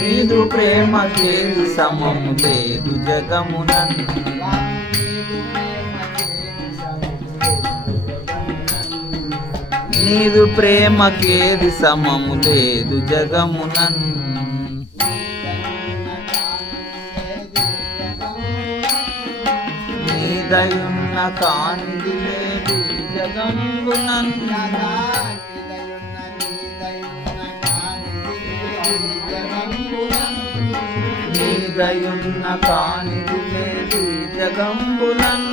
నీదు ప్రేమకేది సమము లేదు జగమునన్. నీదు ప్రేమకేది సమము లేదు జగమునన్. నీదయున్న కానిది లేదు జగమునన్. నీదయున్న కానిది లేదు జగంబునన్.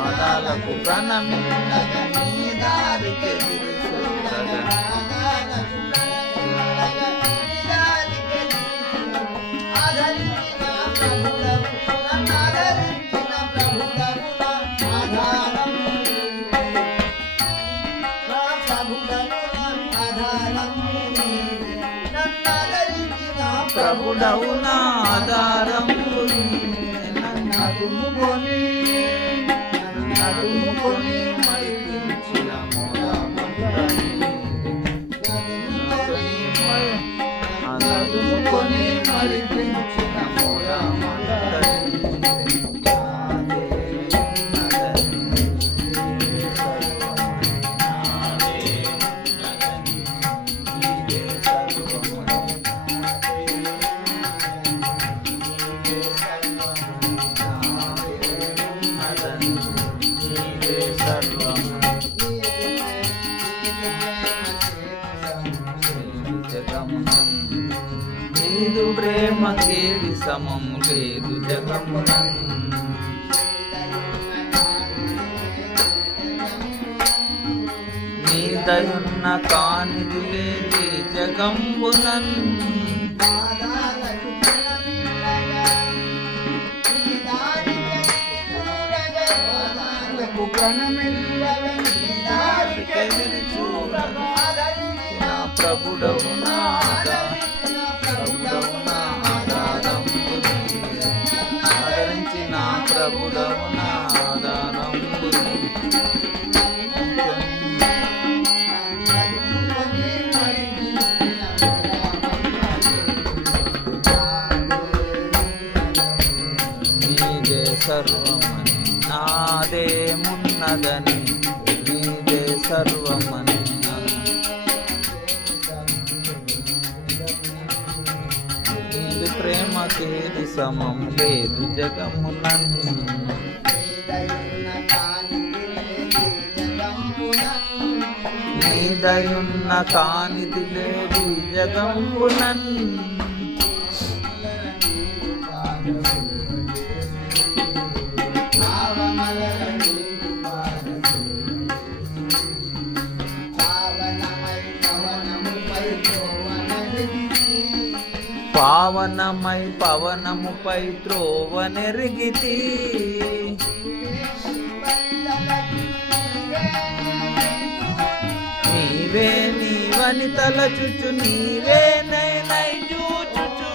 ప్రాణాలకు కనమిల్లగ నీ దారికెదిరి చూడగా. ప్రభుడవు నా ఆధారం నడుముకొని మరిపించిన నడుముకొని మరిపించిన నీదు ప్రేమకేది సమము లేదు జగమునన్. నీదయున్న కానిది లేదు జగంబునన్. ప్రభుడవు నా ప్రభుడవు నా ఆధారంబు. నీదే సర్వమని నాదేమున్నదని నీదే సర్వమని. నీదు ప్రేమకేది సమం లేదు జగమునన్. నీదయున్న కానిది లేదు జగంబునన్. పావనమై పవనముపై త్రోవనెరిగితి. నీవే నీవని తలచుచు నీవే నై చూచుచు.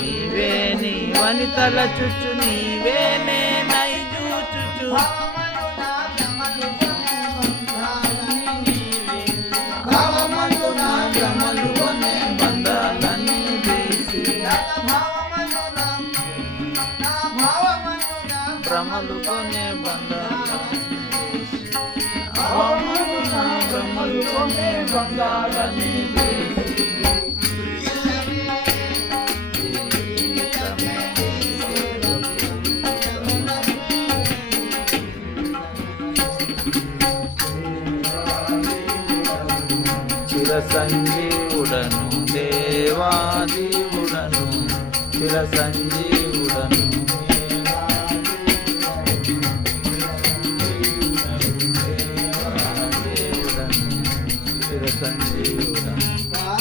నీవే నీవని తలచుచు నీవే నై చూచుచు. భ్రమలు కొనే బంగాళని చిర సంజీవుడను దేవాదీవుడను చిర సంజీవుడను. చిర చిర సంజీవుడను